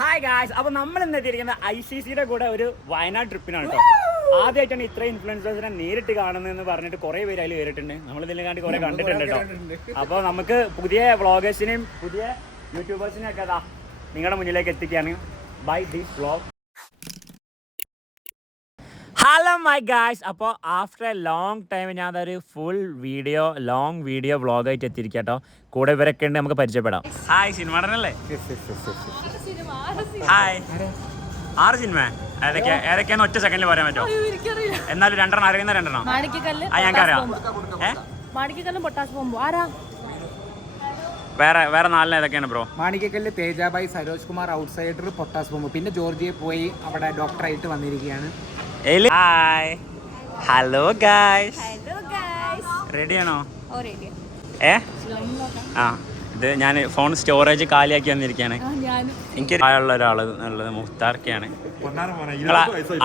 Hi guys, അപ്പോൾ നമ്മൾ ഇന്ന് എത്തിയിരിക്കുന്നത് ICCയുടെ കൂടെ ഒരു വയനാട് ട്രിപ്പിനാണ് കേട്ടോ. ആദ്യമായിട്ടാണ് ഇത്രയും ഇൻഫ്ലുവൻസേഴ്സിനെ നേരിട്ട് കാണുന്നതെന്ന് പറഞ്ഞിട്ട് കുറേ പേര് അതിൽ കയറിയിട്ടുണ്ട്. നമ്മൾ ഇതിൽ കണ്ട് കുറേ കണ്ടിട്ടുണ്ട് കേട്ടോ. അപ്പോൾ നമുക്ക് പുതിയ വ്ളോഗേഴ്സിനെയും പുതിയ യൂട്യൂബേഴ്സിനെയും ഒക്കെ നിങ്ങളുടെ മുന്നിലേക്ക് എത്തിക്കുകയാണ് by this vlog. Hello my guys, അപ്പോൾ ആഫ്റ്റർ എ ലോങ് ടൈം ഞാൻ അതൊരു ലോങ് വീഡിയോ വ്ളോഗായിട്ട് എത്തിയിരിക്കാം കേട്ടോ. കൂടെ ഇവരൊക്കെ ഉണ്ട്, നമുക്ക് പരിചയപ്പെടാം. ഹായ്, സിനിമ നടനല്ലേ? ഹായ്, 6 സിനിമ ഏതൊക്കെയാന്ന് ഒറ്റ സെക്കൻഡിൽ പറയാൻ പറ്റുമോ? എന്നാലും രണ്ടെണ്ണം അറിയുന്ന രണ്ടെണ്ണം ഞങ്ങൾക്ക് അറിയാം. വേറെ 4 ഏതൊക്കെയാണ് bro? Manikyakkallu, Thejabhai, Saroj Kumar, outsider, Pottas bomb. പിന്നെ ജോർജിയെ പോയി അവിടെ ഡോക്ടറായിട്ട് വന്നിരിക്കുകയാണ്. ഹായ്, ഹലോ ഗായ്സ്, റെഡിയാണോ? ഇത് ഞാൻ ഫോൺ സ്റ്റോറേജ് കാലിയാക്കി വന്നിരിക്കുകയാണ്. എനിക്ക് ഉള്ള ഒരാള് ഉള്ളത് മുഖ്താർക്കാണ്.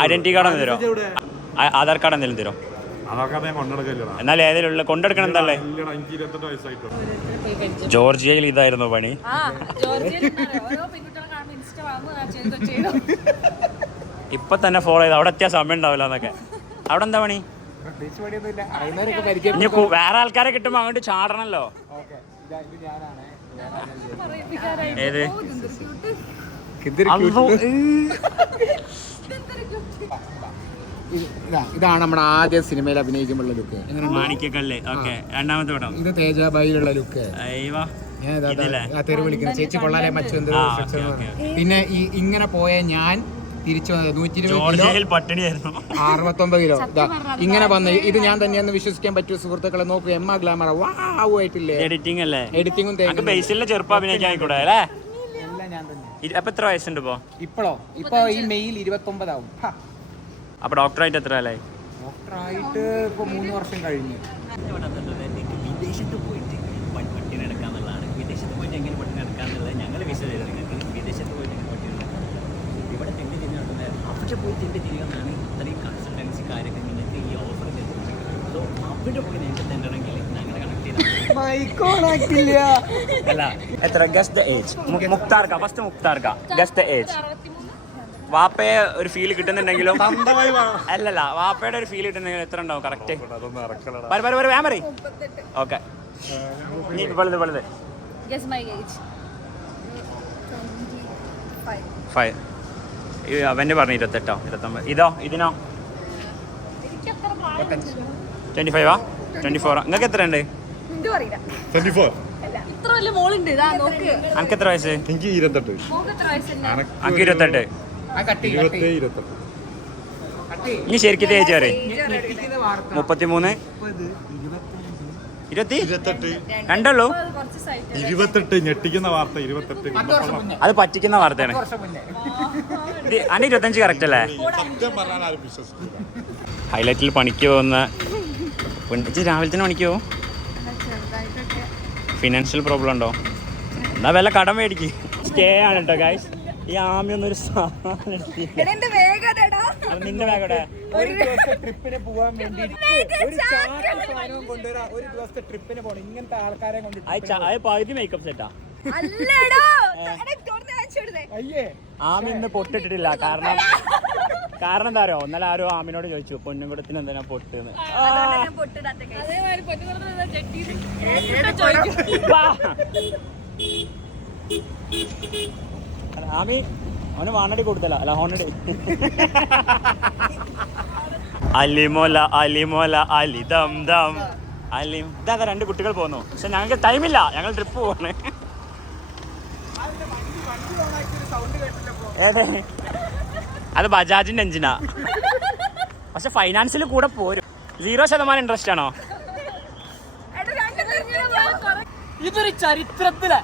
ഐഡന്റിറ്റി കാർഡ് ഒന്ന് തരുമോ? ആധാർ കാർഡ് എന്തെങ്കിലും തരുമോ? എന്നാൽ ഏതെങ്കിലും കൊണ്ടെടുക്കണം. എന്തല്ലേ ജോർജിയയിൽ ഇതായിരുന്നു പണി. ഇപ്പൊ തന്നെ ഫോളോ ചെയ്ത് അവിടെ എത്തിയ സമയം ഉണ്ടാവില്ല എന്നൊക്കെ. അവിടെ എന്താ പണി? ഇനി വേറെ ആൾക്കാരെ കിട്ടുമ്പോ അങ്ങോട്ട് ചാടണല്ലോ. ഏത് ഇതാണ് നമ്മുടെ ആദ്യ സിനിമയിൽ അഭിനയിക്കുമ്പോഴുള്ള ലുക്ക്. മാണിക്കക്കല്ല്. ഓക്കെ, രണ്ടാമത്തെ പടം. ഇത് തേജാബായിലുള്ള ലുക്ക്. തെരു വിളിക്കുന്ന ചേച്ചി കൊള്ളാലെ മച്ചു. പിന്നെ ഇങ്ങനെ പോയ ഞാൻ തിരിച്ചു വന്നത് 120 കിലോ ഇങ്ങനെ വന്ന് ഇത് ഞാൻ തന്നെയെന്ന് വിശ്വസിക്കാൻ പറ്റുമോ സുഹൃത്തുക്കളെ? നോക്കൂ, എമ്മ ഗ്ലാമർ ആയിട്ടില്ലേ? എഡിറ്റിംഗ് അല്ലേ? എഡിറ്റിംഗും ചെറുപ്പം അഭിനയിക്കാൻ അല്ലേ? എല്ലാം ഞാൻ തന്നെ. അപ്പൊ എത്ര വയസ്സുണ്ട് ഇപ്പൊ ഈ മെയിൽ 29 ആവും. അപ്പൊ ഡോക്ടറായിട്ട് എത്ര അല്ലേ? ഡോക്ടറായിട്ട് ഇപ്പൊ 3 വർഷം കഴിഞ്ഞു. വിദേശത്ത് പോയിട്ട് പട്ടിണി എടുക്കാന്നുള്ളതാണ്. വിദേശത്ത് പോയിട്ട് എങ്ങനെ പട്ടിണി എടുക്കാന്നുള്ളത് ഞങ്ങൾ വിശദീകരിച്ചു നിങ്ങൾക്ക്. വിദേശത്ത് പോയിട്ട് എങ്ങനെ പട്ടിണി എടുക്കാം, ഇവിടെ തെണ്ടി തിരിഞ്ഞ് നടക്കുന്നത് അവിടെ പോയി തെണ്ടി തിരികെന്നാണ് ഇത്രയും കൺസൾട്ടൻസി കാര്യമൊക്കെ നിങ്ങൾക്ക് ഈ ഓഫർ തരുന്നത്. സോ അവിടെ പോയി നിങ്ങൾക്ക് തെണ്ടണമെങ്കിൽ ഞങ്ങൾ കണക്ട് ചെയ്താൽ അല്ല. എത്ര ഗസ്റ്റ് ദ ഏജ്? മുക്താർക്ക ഫസ്റ്റ്. മുക്താർക്ക ഗസ്റ്റ് ദ ഏജ്. വാപ്പയെ ഒരു ഫീൽ കിട്ടുന്നുണ്ടെങ്കിലും അല്ലല്ല, വാപ്പയുടെ ഒരു ഫീൽ കിട്ടുന്നെങ്കിലും എത്ര ഉണ്ടാവും കറക്റ്റ്? വേം പറ. ഓക്കെ, വലുത് 5. അവൻ്റെ പറഞ്ഞു 28 29. ഇതിനോ 25 24. നിങ്ങൾക്ക് എത്ര ഉണ്ട്? 24. അനക്ക് എത്ര വയസ്സ്? എനിക്ക് 28. അനക്ക് 28. ഇനി ശരിക്കും ഏജ് പറ. 33 28 രണ്ടുള്ളൂ. 28 ഞെട്ടിക്കുന്ന വാർത്ത. 28 അത് പറ്റിക്കുന്ന വാർത്തയാണ്. അന്റെ 25 കറക്റ്റ് അല്ലേ? ഹൈലൈറ്റിൽ പണിക്ക് പോകുന്ന രാവിലെ തന്നെ പണിക്ക് പോകും. ഫിനാൻഷ്യൽ പ്രോബ്ലം ഉണ്ടോ? എന്നാ വല്ല കടം മേടിക്ക്. സ്റ്റേ ആണ് കേട്ടോ ഗൈസ്. ഈ ആമിയൊന്നൊരു നിന്റെ ബാഗോടെ ഒരു ദിവസത്തെ ട്രിപ്പിന് പോകാൻ വേണ്ടിട്ട് ഒരു ദിവസത്തെ ട്രിപ്പിന് പോകണം. ഇങ്ങനത്തെ ആൾക്കാരെ കൊണ്ടിട്ട് പകുതി മേക്കപ്പ് സെറ്റാ. ആമി ഇന്ന് പൊട്ടിട്ടിട്ടില്ല. കാരണം എന്താ അറിയോ? ഇന്നലെ ആരോ ആമിനോട് ചോദിച്ചു പൊന്നുംകുടത്തിന് എന്തിനാ പൊട്ടെന്ന്. ആമി അവന് വാണടി കൊടുത്തല്ല, അല്ല ഹോണടി. അലിമോല അലിമോല അലി ദം ദം അലിം. ഇതാ 2 കുട്ടികൾ പോകുന്നു. പക്ഷെ ഞങ്ങൾക്ക് ടൈമില്ല, ഞങ്ങൾ ട്രിപ്പ് പോവാണ്. അത് ബജാജിന്റെ എഞ്ചിനാ. പക്ഷെ ഫൈനാൻസിൽ കൂടെ പോരും. 0% ഇൻട്രസ്റ്റ് ആണോ? ഇതൊരു ചരിത്രത്തില്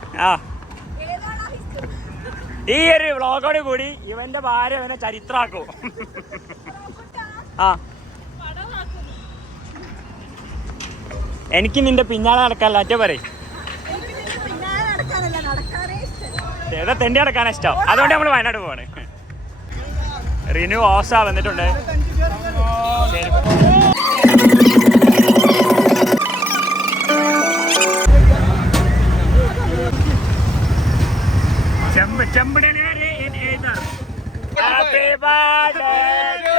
ഈ ഒരു വ്ളോഗോട് കൂടി ഇവന്റെ ഭാര്യ ഇവനെ ചരിത്രാക്കും. എനിക്ക് നിന്റെ പിന്നാലെ നടക്കാനല്ല, അറ്റ പറയും. ഏതാ തെണ്ടി നടക്കാനാ ഇഷ്ടം. അതുകൊണ്ട് നമ്മൾ വയനാട് പോവാണ്. റിനു ഓസ വന്നിട്ടുണ്ട്. ചെമ്പടനേരെ Happy birthday to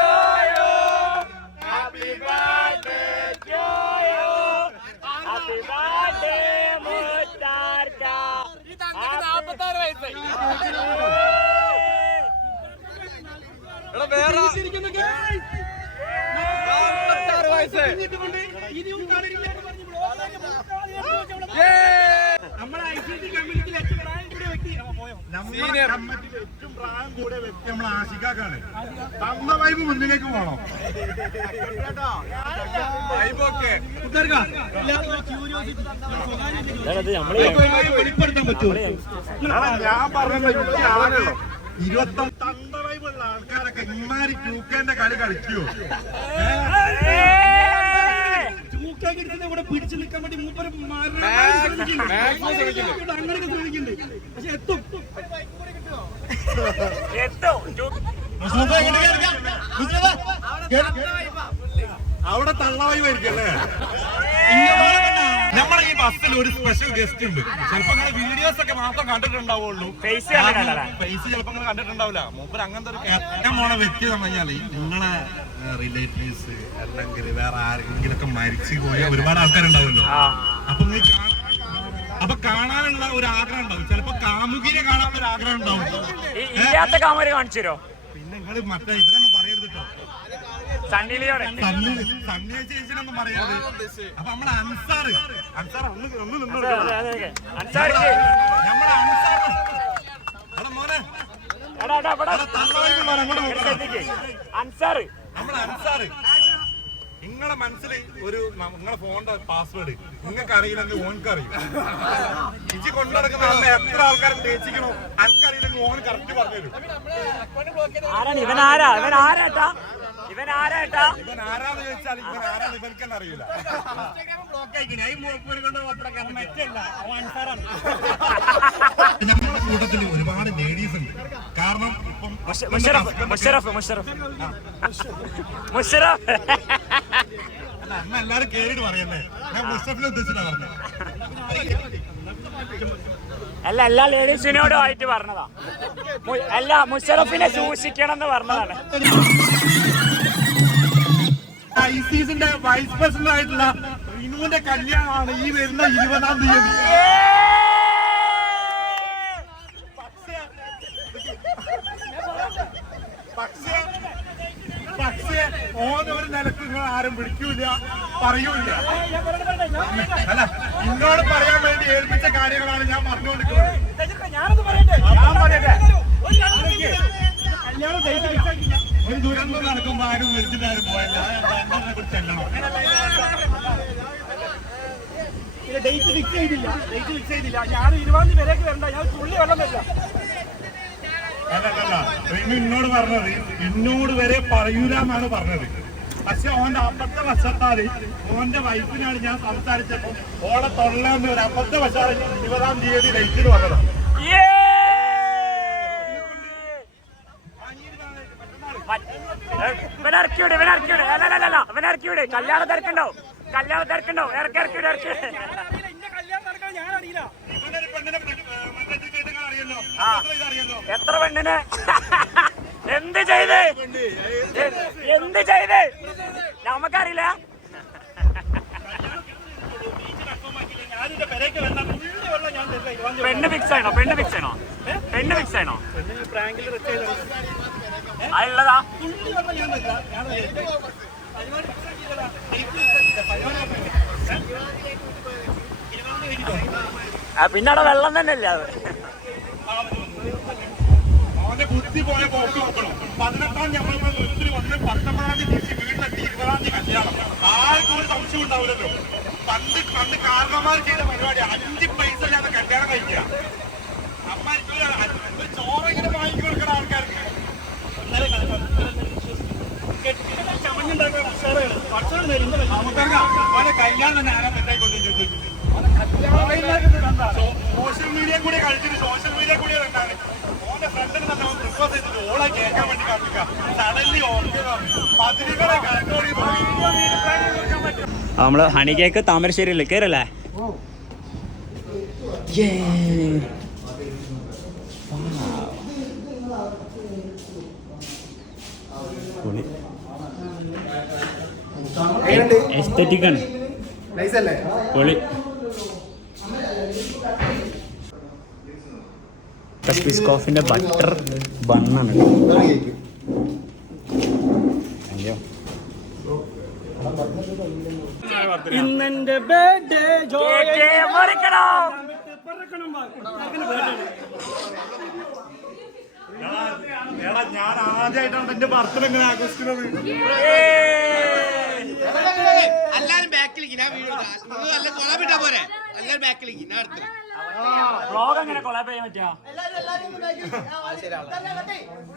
you. Happy birthday to you. Happy birthday മുത്താർക്ക. ഏറ്റവും പ്രായം കൂടിയ വ്യക്തി നമ്മൾ ആശിക്കാക്കാണ്. തന്ന വൈബ് മുന്നിലേക്ക് പോകണം. വെളിപ്പെടുത്താൻ പറ്റുമോ? ഞാൻ പറഞ്ഞല്ലോ 20 തന്ന വൈബുള്ള ആൾക്കാരൊക്കെ ഇമാരി ടൂക്കേന്റെ കളി കളിക്കുവോ? ഇവിടെ പിടിച്ചു നിൽക്കാൻ വേണ്ടി മൂപ്പര് അങ്ങനെയൊക്കെ ശ്രമിക്കുന്നുണ്ട്. പക്ഷെ എത്തും. അവിടെ തള്ളവായുമായിരിക്കല്ലേ? നമ്മളെ ഈ ബസ്സിൽ ഒരു സ്പെഷ്യൽ ഗസ്റ്റ് ഉണ്ട്. ചിലപ്പോ നിങ്ങളെ വീഡിയോസ് ഒക്കെ മാത്രം കണ്ടിട്ടുണ്ടാവുള്ളൂ. ഫേസ് ചിലപ്പോ നിങ്ങൾ കണ്ടിട്ടുണ്ടാവില്ല. മൂപ്പര് അങ്ങനത്തെ ഒരു ഏറ്റവും പോണ വ്യക്തി എന്ന് പറഞ്ഞാല് നിങ്ങളെ റിലേറ്റീവ്സ് അല്ലെങ്കിൽ വേറെ ആരെങ്കിലും ഒക്കെ മരിച്ചു പോയ ഒരുപാട് ആൾക്കാരുണ്ടാവുമല്ലോ. അപ്പൊ കാണാനുള്ള ഒരു ആഗ്രഹം ഉണ്ടാവും. ചിലപ്പോ കാമുകിനെ കാണാനുള്ള ഒരു ആഗ്രഹം ഉണ്ടാവും. കാണിച്ചു തരോ? പിന്നെ നിങ്ങൾ മറ്റേ ഇവരൊന്നും പറയരുത് കേട്ടോ. സണ്ണി ചേച്ചിനൊന്നും പറയരുത്. അപ്പൊ നമ്മളെ അൻസാറ് ഒന്ന് നമ്മളെ മോനെ അൻസാറ് നിങ്ങളെ മനസ്സിൽ ഒരു നിങ്ങളെ ഫോണിന്റെ പാസ്വേഡ് നിങ്ങൾക്ക് അറിയില്ലെങ്കിൽ ഓനക്ക് അറിയും. ഇജി കൊണ്ടുനടക്കുന്ന എത്ര ആൾക്കാരെ തേച്ചിക്കണോ അനക്കറിയില്ലെങ്കിൽ ഓൻ കറക്റ്റ് പറഞ്ഞുതരും. ഇവനാരാന്ന് ചോദിച്ചാൽ ഇവനാരാന്ന് ഇവർക്ക് തന്നെ അറിയില്ല. നമ്മുടെ കൂട്ടത്തിൽ ഒരുപാട് ലേഡീസ് ഉണ്ട്. കാരണം ഇപ്പം അന്ന് എല്ലാരും കേറിയിട്ട് പറയല്ലേ. ഞാൻ മുസ്തഫിനെ ഉദ്ദേശിച്ചാ പറഞ്ഞത്. അല്ല എല്ലാ ലേഡീസിനോടും ആയിട്ട് പറഞ്ഞതാ. അല്ല മുഷറഫിനെ സൂക്ഷിക്കണം എന്ന് പറഞ്ഞതാണ്. ഐസിസിന്റെ വൈസ് പ്രസിഡന്റ് ആയിട്ടുള്ള റിനുവിന്റെ കല്യാണമാണ് ഈ വരുന്ന 20-ാം തീയതി. പക്ഷേ ഓനൊരു നിലക്ക് നിങ്ങൾ ആരും വിളിക്കൂല, പറയൂല. അല്ല, ഇന്നോട് പറയാൻ വേണ്ടി ഏൽപ്പിച്ച കാര്യങ്ങളാണ് ഞാൻ പറഞ്ഞുകൊണ്ടിരിക്കുന്നത്. ഒരു ദുരന്തം നടക്കുമ്പോ ആരും വിളിച്ചിട്ടാരും പോയല്ല. ചെല്ലണം. ഡേറ്റ് ഫിക്സ് ചെയ്തില്ല. ഞാൻ 20-ാം തീയതി വരേക്ക് വരണ്ട. ഞാൻ തുള്ളി വെള്ളം വരില്ല. അല്ലല്ല, എന്നോട് പറഞ്ഞത് എന്നോട് വരെ പറയൂല എന്നാണ് പറഞ്ഞത്. പക്ഷെ ഓന്റെ അബദ്ധ വശത്താല് ഓന്റെ വൈഫിനാണ് ഞാൻ സംസാരിച്ചപ്പോ ഓളെ തൊള്ളാന്ന് ഒരു അബദ്ധ വശാല് 20-ാം തീയതി ഡേറ്റിന് പറഞ്ഞത്. കല്യാണം തിരക്കുണ്ടോ? എത്ര പെണ്ണിന് എന്ത് ചെയ്ത് നമുക്കറിയില്ല. പെണ്ണ് ഫിക്സ് ആണോ? ഉള്ളതാ? പിന്നെ അവിടെ വെള്ളം തന്നെ ഇല്ല. അത് അവന്റെ ബുദ്ധി പോയ പോക്ക് നോക്കണം. 18-ാം തീയതി വീട്ടിൽ വന്ന് 19-ാം തീയതി തിരിച്ച് വീട്ടിലെത്തി 20-ാം തീയതി കല്യാണം. ആർക്കും ഒരു സംശയം ഉണ്ടാവില്ലല്ലോ. പണ്ട് കാരണന്മാർ ചെയ്ത പരിപാടി 5 പൈസ ഞാൻ കല്യാണം കഴിക്കുക. അമ്മ ചോറെങ്ങനെ വാങ്ങി കൊടുക്കണ ആൾക്കാർക്ക് കല്യാണം തന്നെ ആരാ തെറ്റായിക്കൊണ്ടെന്ന് ചോദിച്ചു. സോഷ്യൽ മീഡിയ കൂടി കളിച്ചിട്ട് സോഷ്യൽ മീഡിയ കൂടി കണ്ടാണ് ഓന്റെ ഫ്രണ്ടിന് തന്നെ പ്രപ്പോസ് ചെയ്തിട്ട് ഓളെ കേൾക്കാൻ വേണ്ടി കാണിക്കുക. സഡൻലി പതിരികളെ നമ്മള് ഹണി കേക്ക് താമരശ്ശേരിയിൽ കയറല്ലേ? എസ്തെറ്റിക് ആണ്. നൈസല്ലേ? പൊളി. ബിസ്കോഫിന്റെ ബട്ടർ ബണ്ണാണ്. അയ്യോ ഇന്നെന്റെ ബർത്ത്ഡേ ഞാൻ ആദ്യമായിട്ടാണ് എന്റെ ബർത്ത്ഡേ എങ്ങനെ ആഘോഷിക്കുന്നത്. എല്ലാരും ബാക്കിലേക്ക് ഞാൻ വീഡിയോ നല്ല കൊളാബിട്ടാ പോരെ. എല്ലാരും ബാക്കിലേക്ക് ഞാൻ അടുത്ത് വ്ളോഗ് എങ്ങനെ കൊളാബ് ചെയ്യാൻ പറ്റുക?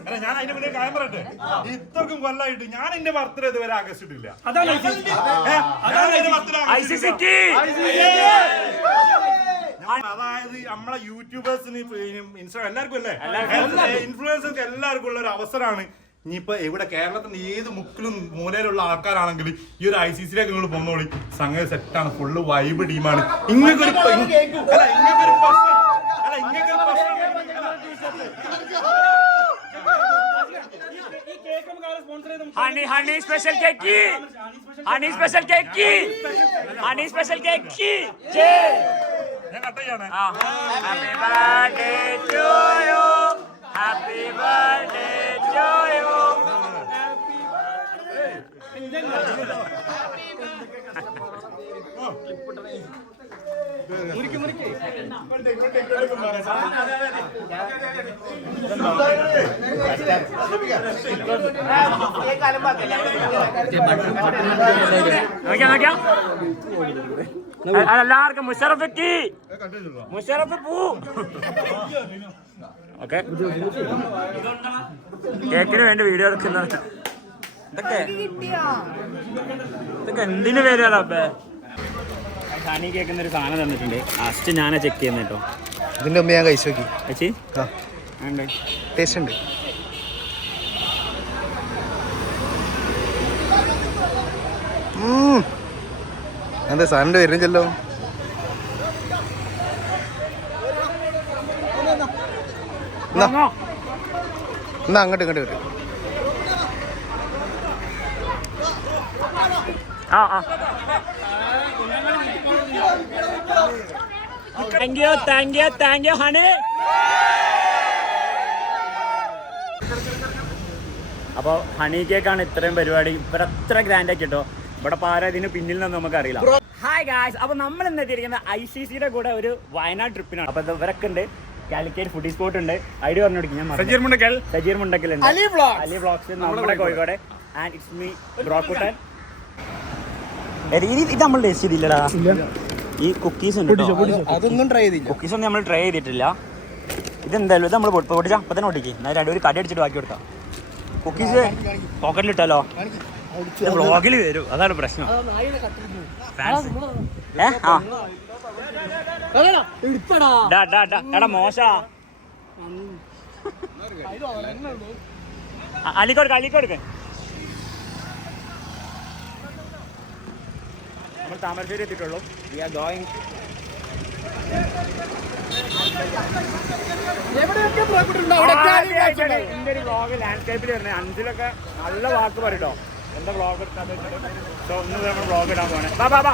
അല്ല ഞാൻ അതിന്റെ മുന്നേ കാര്യം പറയട്ടെ, ഇത്രക്കും കൊല്ലായിട്ട് ഞാൻ എന്റെ ബർത്ത്ഡേ ഇതുവരെ ആഘോഷിച്ചിട്ടില്ല. അതായത് നമ്മളെ യൂട്യൂബേഴ്സിന് ഇൻസ്റ്റാഗ്രാം എല്ലാവർക്കും അല്ലേ, ഇൻഫ്ലുവൻസർക്ക് എല്ലാവർക്കും ഉള്ള ഒരു അവസരമാണ്. ഇനിയിപ്പോ ഇവിടെ കേരളത്തിന്റെ ഏത് മുക്കിലും മൂലയിലുള്ള ആൾക്കാരാണെങ്കിൽ ഈ ഒരു ICC-യിലേക്ക് നിങ്ങൾ പോകുന്നോളി, സംഗതി സെറ്റാണ്. ഫുള്ള് വൈബ് ടീമാണ്. ഇങ്ങനൊരു honey special cake, honey special cake, honey special cake. Happy birthday to you, happy birthday to you. എല്ലാവർക്കും മുഷറഫിക്ക് മുഷറഫ് പൂ. ഓക്കെ, കേക്കിന് വേണ്ടി വീഡിയോ എടുക്കുന്നത് ഇതൊക്കെ എന്തിനു പേരാണ് അപ്പേ? ഹണി കേൾക്കുന്നൊരു സാധനം തന്നിട്ടുണ്ട്. ലാസ്റ്റ് ഞാനാ ചെക്ക് ചെയ്യുന്ന കേട്ടോ. ഇതിന്റെ മുമ്പ് ഞാൻ കഴിച്ചു നോക്കി. ചേച്ചി ടേസ്റ്റ് ഉണ്ട്. എന്താ സാറിന്റെ വരുന്നില്ലല്ലോ. എന്നാ അങ്ങോട്ട് ഇങ്ങോട്ട് വരും. Thank you thank you thank you honey. അപ്പോൾ ഹണി കേക്കാണ് ഇത്രയും പരിപാടി. ഇവിടെ അത്ര ഗ്രാൻഡ് ആക്കി കേട്ടോ. ഇവിടെ പാര ഇതിന് പിന്നിൽ നിന്ന് നമുക്ക് അറിയില്ല. ഹായ് ഗായ്സ്, അപ്പോൾ നമ്മൾ ഇന്ന് എത്തിയിരിക്കുന്നത് ICC-യുടെ കൂടെ ഒരു വയനാട് ട്രിപ്പിനാണ്. അപ്പോൾ ഇവരൊക്കെ ഉണ്ട്. കാലിക്കറ്റ് ഫുഡി സ്പോട്ട് ഉണ്ട്. ഐഡിയ പറഞ്ഞു കൊടുക്കും. ഞാൻ സജീർ മുണ്ടക്കൽ ഉണ്ട്. അലി വ്ളോഗ്സ് നമ്മുടെ Kozhikode. And it's me Brokuttan. ഇത് നമ്മൾ ടേസ്റ്റ് ചെയ്തില്ലടാ. ഈ കുക്കീസ് ഉണ്ട്, അതൊന്നും ട്രൈ ചെയ്തില്ല. കുക്കീസ് ഒന്നും നമ്മൾ ട്രൈ ചെയ്തിട്ടില്ല. ഇതെന്തായാലും ഇത് നമ്മൾ പൊടിച്ചാൽ അപ്പം തന്നെ ഒട്ടിക്ക്. എന്നാൽ ഒരു കടി അടിച്ചിട്ട് ബാക്കി കൊടുത്താൽ കുക്കീസ് പോക്കറ്റിലിട്ടാലോ വ്ളോഗിൽ വരും. അതാണ് പ്രശ്നം. എടാ മോശാ. അലിക്കോടുക്ക് നമ്മൾ താമരശ്ശേരി എത്തിയിട്ടുള്ളൂ. We are going. എന്റെ ഒരു വ്ളോഗ് ലാൻഡ്സ്കേപ്പിൽ വരുന്നത്. അഞ്ചിലൊക്കെ നല്ല വാക്ക് പറയട്ടോ. എന്താ വ്ളോഗ് എടുക്കാൻ ഒന്ന് നമ്മൾ വ്ളോഗ് ഇടാൻ പോണേ. ബാ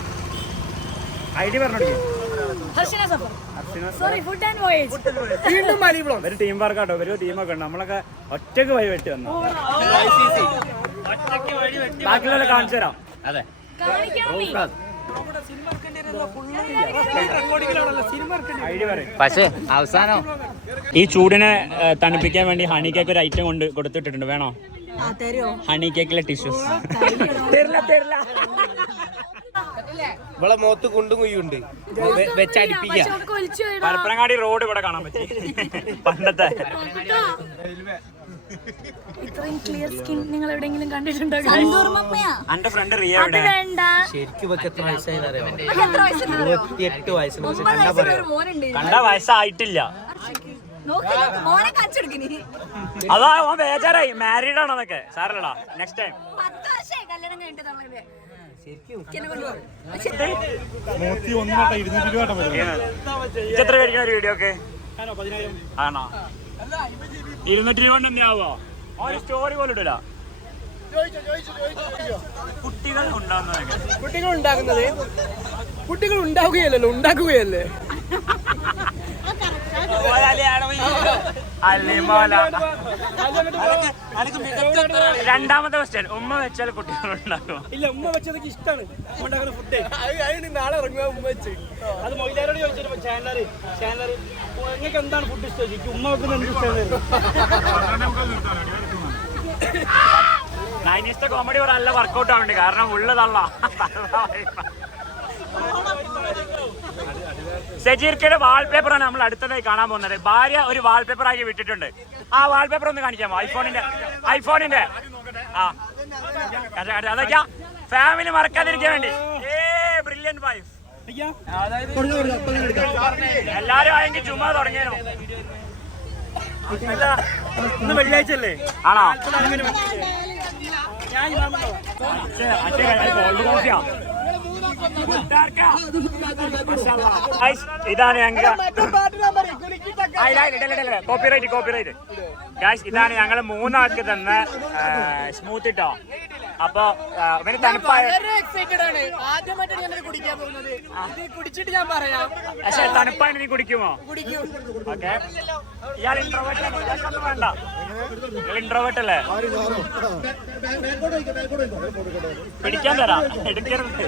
ഐഡി പറഞ്ഞോളൂ. ഒരു ടീം വർക്കാട്ടോ. ഒരു ടീമൊക്കെ ഉണ്ട്. നമ്മളൊക്കെ ഒറ്റക്ക് വഴി വെട്ടി വന്നു. ബാക്കിയുള്ള കാണിച്ചു തരാം. അതെ, പക്ഷേ അവസാനം ഈ ചൂടിനെ തണുപ്പിക്കാൻ വേണ്ടി ഹണി കേക്ക് ഒരു ഐറ്റം കൊണ്ട് കൊടുത്തിട്ടുണ്ട്. വേണോ? ഹണി കേക്കിലെ ടിഷ്യൂസ് തരില്ല. ഇവിടെ മുഖത്ത് കുണ്ടും കുയ്യുണ്ട് വെച്ചടിപ്പിക്കാം. പരപ്പനങ്ങാടി റോഡ് ഇവിടെ കാണാൻ പറ്റി. പണ്ടത്തെ ഇത്രയും ക്ലിയർ സ്കിൻ നിങ്ങൾ എവിടെയെങ്കിലും കണ്ടിട്ടുണ്ടോ? എന്റെ ഫ്രണ്ട് റിയ എവിടെ? ശരിക്കും എത്ര വയസ്സായി? 28 വയസ്സ്. കണ്ട വയസ്സായിട്ടില്ല. അതാ ഓൻ ബേജാറായി. മാരീഡ് ആണോ അതൊക്കെ? സാരല്ലടാ, നെക്സ്റ്റ് ടൈം. എത്ര പേടിക്കുന്ന ഒരു വീഡിയോ ഒക്കെ ആണോ? 200 രൂപ കൊണ്ട് എന്തിനാവോ? ഒരു സ്റ്റോറി പോലും ഇടില്ല. കുട്ടികൾ ഉണ്ടാകുന്നതൊക്കെ കുട്ടികൾ ഉണ്ടാവുകയല്ലല്ലോ, ഉണ്ടാക്കുകയല്ലേ. രണ്ടാമത്തെ ക്വസ്റ്റ്യൻ, ഉമ്മ വെച്ചാൽ കുട്ടികൾ ഉണ്ടാകുമോ? ഇല്ല, ഉമ്മ വെച്ചതൊക്കെ ഇഷ്ടമാണ്. ഉണ്ടാക്കുന്ന ഫുഡ് നാളെ ഇറങ്ങുക ഉമ്മ വെച്ച്. അത് മൊയിലാരോട് ചോദിച്ചപ്പോ ചാനലർ നിങ്ങൾക്ക് എന്താണ് ഫുഡ് ഇഷ്ടം ചോദിക്കും. ഉമ്മ വെക്കുന്ന എന്ത് നൈനീസിന്റെ കോമഡി പറയാൻ നല്ല വർക്കൗട്ട് ആവുന്നുണ്ട്, കാരണം ഉള്ളതള്ള സജീർക്കയുടെ വാൾപേപ്പറാണ് നമ്മൾ അടുത്തതായി കാണാൻ പോകുന്നത്. ഭാര്യ ഒരു വാൾപേപ്പർ ആക്കി വിട്ടിട്ടുണ്ട്. ആ വാൾപേപ്പർ ഒന്ന് കാണിക്കാമോ? ഐഫോണിന്റെ അതൊക്കെയാ ഫാമിലി മറക്കാതിരിക്കാൻ വേണ്ടി. Brilliant wife. എല്ലാരും ആയെങ്കിൽ ചുമ്മാ തുടങ്ങിയാലോ? ഇന്ന് വെള്ളിയാഴ്ച അല്ലേ? ആണോ? ഇതാണ് കോപ്പിറൈറ്റ് ഗായ്സ്. ഇതാണ് ഞങ്ങൾ മൂന്നാൾക്ക് തന്ന സ്മൂത്ത് ഇട്ടോ. അപ്പൊ ഇവന് തണുപ്പായ പക്ഷെ തണുപ്പായിട്ട് നീ കുടിക്കുമോ? ഓക്കെ. ഇയാൾ ഇൻട്രോവേർട്ട് വേണ്ട, ഇൻട്രോവേർട്ട് അല്ലേ? പിടിക്കാൻ തരാം, എടുക്കരുത്.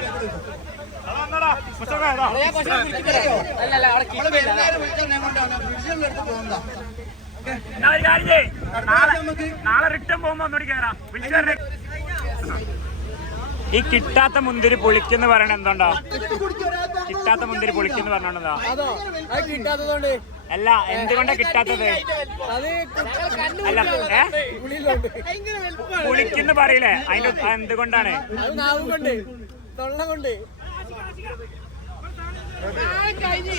നാളെ റിട്ടേൺ പോകുമ്പോ ഒന്നുകൂടി കയറാം. ഈ കിട്ടാത്ത മുന്തിരി പൊളിക്കെന്ന് പറയണ എന്തുകൊണ്ടാ? കിട്ടാത്ത മുന്തിരി പൊളിക്കെന്ന് പറഞ്ഞോണ്ടാ? അല്ല, എന്തുകൊണ്ടാ കിട്ടാത്തത്? അല്ല, പുളിക്കെന്ന് പറയില്ലേ, അതിന്റെ എന്തുകൊണ്ടാണ്?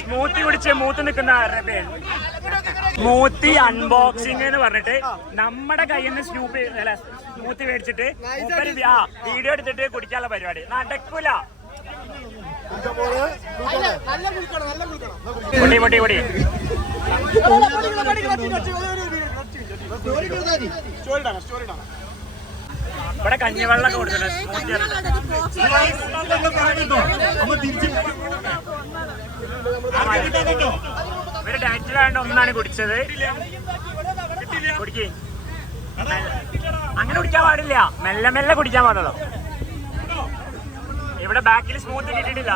സ്മൂത്തി കുടിച്ച് മൂത്ത് നിൽക്കുന്ന സ്മൂത്തി അൺബോക്സിംഗ് എന്ന് പറഞ്ഞിട്ട് നമ്മുടെ കയ്യിൽ നിന്ന് സ്മൂത്തി മേടിച്ചിട്ട് വീഡിയോ എടുത്തിട്ട് കുടിക്കാനുള്ള പരിപാടി നടക്കൂല. പൊടി ഇവിടെ കഞ്ഞിവെള്ളം കൊടുത്തിട്ടുണ്ട്. ഇവര് ഡയറ്റിലാണ്ട് ഒന്നാണ് കുടിച്ചത്. കുടിക്കേ, അങ്ങനെ കുടിക്കാൻ പാടില്ല, മെല്ലെ മെല്ലെ കുടിക്കാൻ പാടുള്ളൂ. ഇവിടെ ബാക്കിൽ സ്മൂത്ത് കിട്ടിയിട്ടില്ല.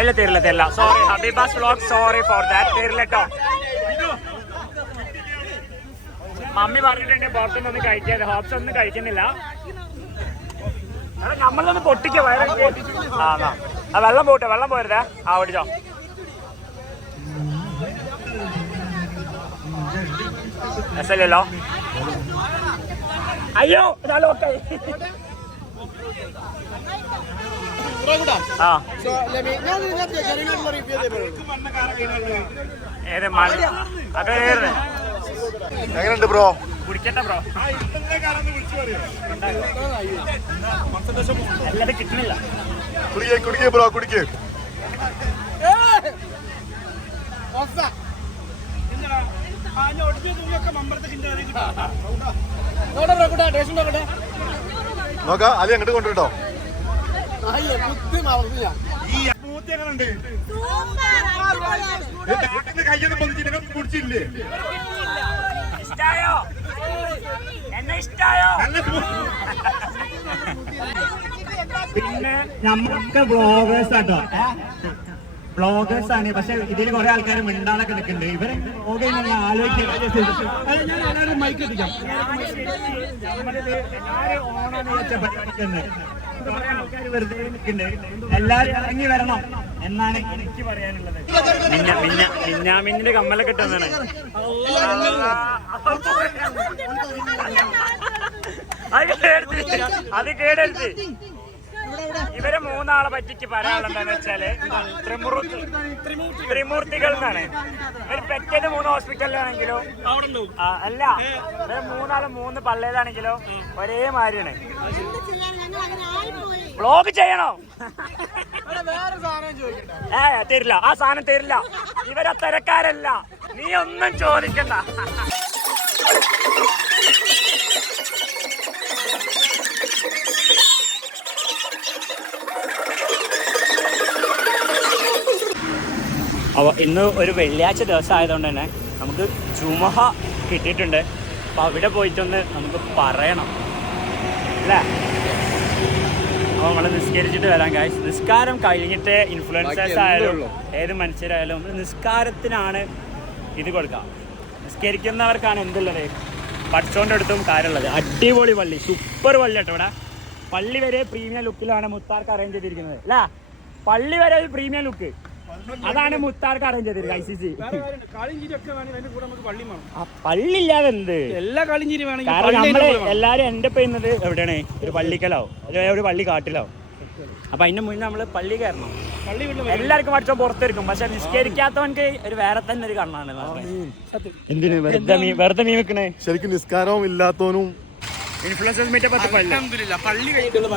ഇല്ല, തരില്ല. സോറി, ഹബീബാസ് വ്ലോഗ്, സോറി ഫോർ ദാറ്റ്. തരില്ല കേട്ടോ. മമ്മി പറഞ്ഞിട്ടുണ്ട് പുറത്തുനിന്നൊന്നും കഴിക്കാതെ. ഹോപ്സ് ഒന്നും കഴിക്കുന്നില്ല. നമ്മളൊന്ന് പൊട്ടിക്കോ, വയറ്. ആ വെള്ളം പോരുതേ. ഓടിച്ചോ. രസമില്ലല്ലോ. അയ്യോ, ഏത് മഴ അതെ. എങ്ങനെയുണ്ട് ബ്രോ? കുടിക്കട്ടെ ബ്രോ. അല്ലാതെ കിട്ടുന്നില്ല. കുടിക്കേ ബ്രോ, കുടിക്കേ. നോക്കാം, അത് അങ്ങോട്ട് കൊണ്ടുവിട്ടോ. കയ്യൊന്നും പൊന്നിച്ചിട്ട് കുടിച്ചില്ലേ? ഇഷ്ടായോ? എന്നെ ഇഷ്ടായോ? പിന്നെ നമ്മളൊക്കെ ബ്ലോഗേഴ്സ് ആട്ടോ, ബ്ലോഗേഴ്സ് ആണ്. പക്ഷെ ഇതിൽ കുറെ ആൾക്കാർ മിണ്ടാനൊക്കെ നിൽക്കുന്നുണ്ട്. ഇവരെ ആലോചിക്കും മൈക്ക് എത്തിക്കാം. ഓണാന്ന് വെച്ച പരിപാടിക്കുന്നത് കുറെ ആൾക്കാർ വെറുതെ നിൽക്കുന്നുണ്ട്. എല്ലാരും ഇറങ്ങി വരണം എന്നാണ് എനിക്ക് പറയാനുള്ളത്. മിന്നാമിന്നിന്റെ കമ്മലൊക്കെ ഇട്ടെന്നാണ്. അത് കേടെടുത്ത് ഇവരെ മൂന്നാളെ പറ്റിക്ക് പറയാനുള്ള എന്താന്ന് വെച്ചാല് ത്രിമൂർത്തികൾ എന്നാണ്. ഇവര് പെറ്റത് 3 ഹോസ്പിറ്റലിലാണെങ്കിലും അല്ല, ഇവര് മൂന്നാളും 3 പള്ളേലാണെങ്കിലും ഒരേ മാതിരിയാണ്. വ്ളോഗ് ചെയ്യണോ? തരില്ല, ആ സാധനം തരില്ല. ഇവരെ തിരക്കാരല്ല, നീ ഒന്നും ചോദിക്കണ്ട. ഇന്ന് ഒരു വെള്ളിയാഴ്ച ദിവസം ആയതുകൊണ്ട് തന്നെ നമുക്ക് ജുമഹ കിട്ടിയിട്ടുണ്ട്. അപ്പോൾ അവിടെ പോയിട്ടൊന്ന് നമുക്ക് പറയണം അല്ലേ. അപ്പോൾ നമ്മൾ നിസ്കരിച്ചിട്ട് വരാം ഗൈസ്. നിസ്കാരം കഴിഞ്ഞിട്ട് ഇൻഫ്ലുവൻസേഴ്സ് ആയാലും ഏത് മനുഷ്യരായാലും നിസ്കാരത്തിനാണ് ഇത് കൊടുക്കുക. നിസ്കരിക്കുന്നവർക്കാണ് എന്തുള്ളത്, പഠിച്ചോൻ്റെ അടുത്തും കാര്യമുള്ളത്. അടിപൊളി പള്ളി, സൂപ്പർ പള്ളി കേട്ടോ. ഇവിടെ പള്ളി വരെ പ്രീമിയം ലുക്കിലാണ് മുത്താർക്ക് അറേഞ്ച് ചെയ്തിരിക്കുന്നത് അല്ലേ. പള്ളി വരെ ഒരു പ്രീമിയം ലുക്ക്, അതാണ് മുത്താർക്ക് അറേഞ്ച് ചെയ്തിരിക്കുന്നത്. ICC പള്ളി ഇല്ലാതെ എന്ത്, എല്ലാ കളിഞ്ചിരി വേണമെങ്കിൽ കാരണം നമ്മള് എല്ലാരും എൻ്റെ ചെയ്യുന്നത് എവിടെയാണ്, ഒരു പള്ളിക്കലാവും, ഒരു പള്ളി കാട്ടിലാവും. അപ്പൊ അതിന്റെ മുന്നേ നമ്മള് പള്ളി കയറണം. എല്ലാവർക്കും പഠിച്ചോ പുറത്തിരിക്കും, പക്ഷെ നിസ്കരിക്കാത്തവനക്ക് ഒരു വേറെ തന്നെ ഒരു കണ്ണാണ്. എന്തിന് വെറുതെ മീ വെക്കണേ? ശരിക്കും നിസ്കാരവും ഇല്ലാത്തവനും ഇൻഫ്ലുവൻസേഴ്സ് മീറ്റ്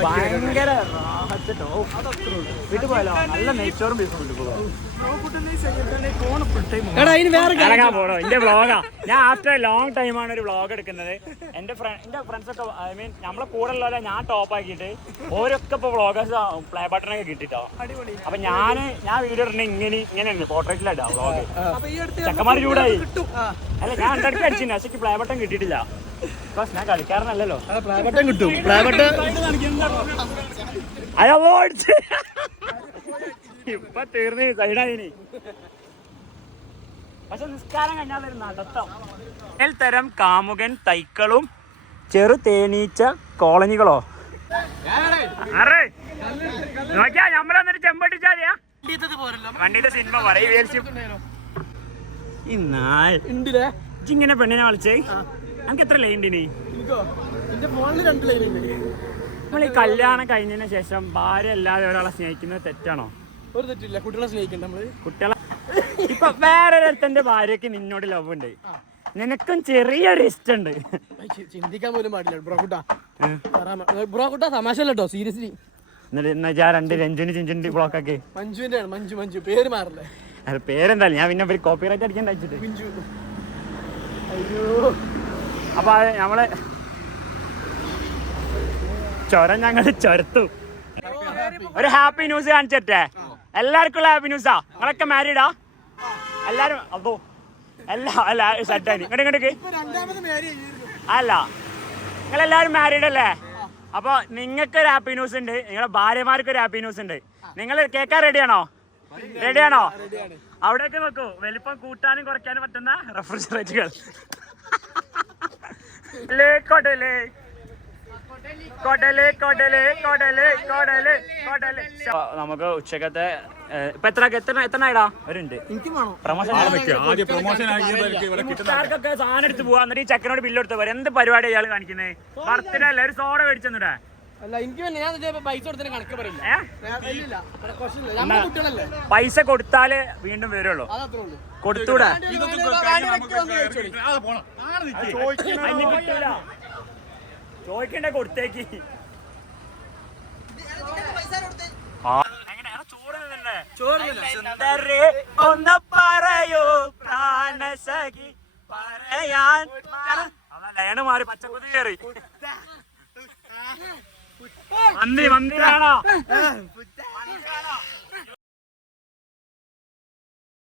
ഭയങ്കര വീട്ടിൽ പോയാലോ, നല്ല നെയ്ച്ചോറും ബീഫും വീട്ടിൽ പോകാം. പോണോ എന്റെ വ്ളോഗാ. ഞാൻ ആഫ്റ്റർ ലോങ് ടൈമാണ് ഒരു വ്ളോഗ് എടുക്കുന്നത്. എന്റെ ഫ്രണ്ട്സൊക്കെ ഐ മീൻ നമ്മളെ കൂടെ ഉള്ളവരെ ഞാൻ ടോപ്പ് ആക്കിയിട്ട് ഓരോക്കെ ഇപ്പൊ വ്ളോഗേഴ്സ് പ്ലേ ബട്ടണൊക്കെ കിട്ടിട്ടോ. അപ്പൊ ഞാൻ വീഡിയോ ഇടണ ഇങ്ങനെയാണ് പോർട്രേറ്റിലായിട്ടാ വ്ളോഗ്. ചക്കന്മാര് ചൂടായി. അല്ല, ഞാൻ ഉണ്ടാക്കി അടിച്ചില്ല, പക്ഷെ പ്ലേ ബട്ടൺ കിട്ടിയിട്ടില്ല. ഞാൻ കളിക്കാരനല്ലോ. പ്ലേ ബട്ടൺ കിട്ടും. പ്ലേ ബട്ടൺ ഇപ്പൊ തീർന്ന് സൈഡായിനി. പക്ഷെ നിസ്കാരം കഴിഞ്ഞാൽ നടത്താം. തരം കാമുകൻ തൈക്കളും ചെറു തേനീച്ച കോളനികളോ അറേ നോക്കിയാ നമ്മളെന്നിട്ട് ചെമ്പട്ടിച്ചാലിയാ വണ്ടിയുടെ സിനിമ പറയും. ഇങ്ങനെ പെണ്ണിനെ വിളിച്ചേ നമുക്ക് എത്ര ലൈൻഡിന്? നമ്മൾ ഈ കല്യാണം കഴിഞ്ഞതിന് ശേഷം ഭാര്യ അല്ലാതെ ഒരാളെ സ്നേഹിക്കുന്നത് തെറ്റാണോ? ഒരു തെറ്റില്ല, കുട്ടികളെ സ്നേഹിക്കണ്ട നമ്മള്. കുട്ടികളെ ഇപ്പൊ വേറൊരുത്തന്റെ ഭാര്യക്ക് നിന്നോട് ലവ് ഉണ്ട്, നിനക്കും ചെറിയൊരു ഇഷ്ടമുണ്ട്. ചിന്തിക്കാൻ പോലും പാടില്ല ബ്രോക്കുട്ട. തമാശ കേട്ടോ, സീരിയസ്ലി. എന്നിട്ട് 2 രഞ്ജുന് ചിഞ്ചുന്റെ ബ്ലോക്ക് ആക്കി. മഞ്ജുവിന്റെ ആണ്, മഞ്ജു പേര് മാറില്ലേ. അത് പേരെന്താ, ഞാൻ പിന്നെ ഒരു കോപ്പിറൈറ്റ് അടിക്കാൻ വെച്ചിട്ട്. അയ്യോ, അപ്പൊ അത് നമ്മള് ചൊരം ഞങ്ങള് ചൊരത്തു. ഒരു ഹാപ്പി ന്യൂസ് കാണിച്ചിട്ടേ, എല്ലാവർക്കും ഉള്ള ഹാപ്പി ന്യൂസാ. നിങ്ങളൊക്കെ മാരീഡാ എല്ലാരും? അതോ അല്ല സെറ്റായി ഇങ്ങോട്ട് അല്ല, നിങ്ങളെല്ലാരും മാരീഡ് അല്ലേ? അപ്പൊ നിങ്ങൾക്ക് ഒരു ഹാപ്പി ന്യൂസ് ഉണ്ട്, നിങ്ങളുടെ ഭാര്യമാർക്ക് ഒരു ഹാപ്പി ന്യൂസ് ഉണ്ട്. നിങ്ങൾ കേൾക്കാൻ റെഡിയാണോ? അവിടേക്ക് നോക്കൂ, വലിപ്പം കൂട്ടാനും കുറയ്ക്കാനും പറ്റുന്ന റെഫ്രിജറേറ്ററുകൾ. നമുക്ക് ഉച്ചക്കത്തെ ഇപ്പൊ എത്രനായിടാ ഒരുണ്ട് പ്രൊമോഷൻ സാധനം എടുത്ത് പോവാ. എന്നിട്ട് ഈ ചെക്കനോട് ബില്ല് എടുത്ത് പോരാ. എന്ത് പരിപാടി അയാൾ കാണിക്കുന്നത്? ബർത്ത്ഡേ അല്ല, ഒരു സോഡ മേടിച്ചെന്നിടാ. പൈസ കൊടുത്താല് വീണ്ടും വരുള്ളൂ. കൊടുത്തൂടാ, ചോദിക്കണ്ട, കൊടുത്തേക്ക്. ഒന്ന് പറയൂ പ്രാണസഖി പറയാൻ. ലയണ് മാറി പച്ചക്കുതി കയറി. മന്ത്രി വേണോ?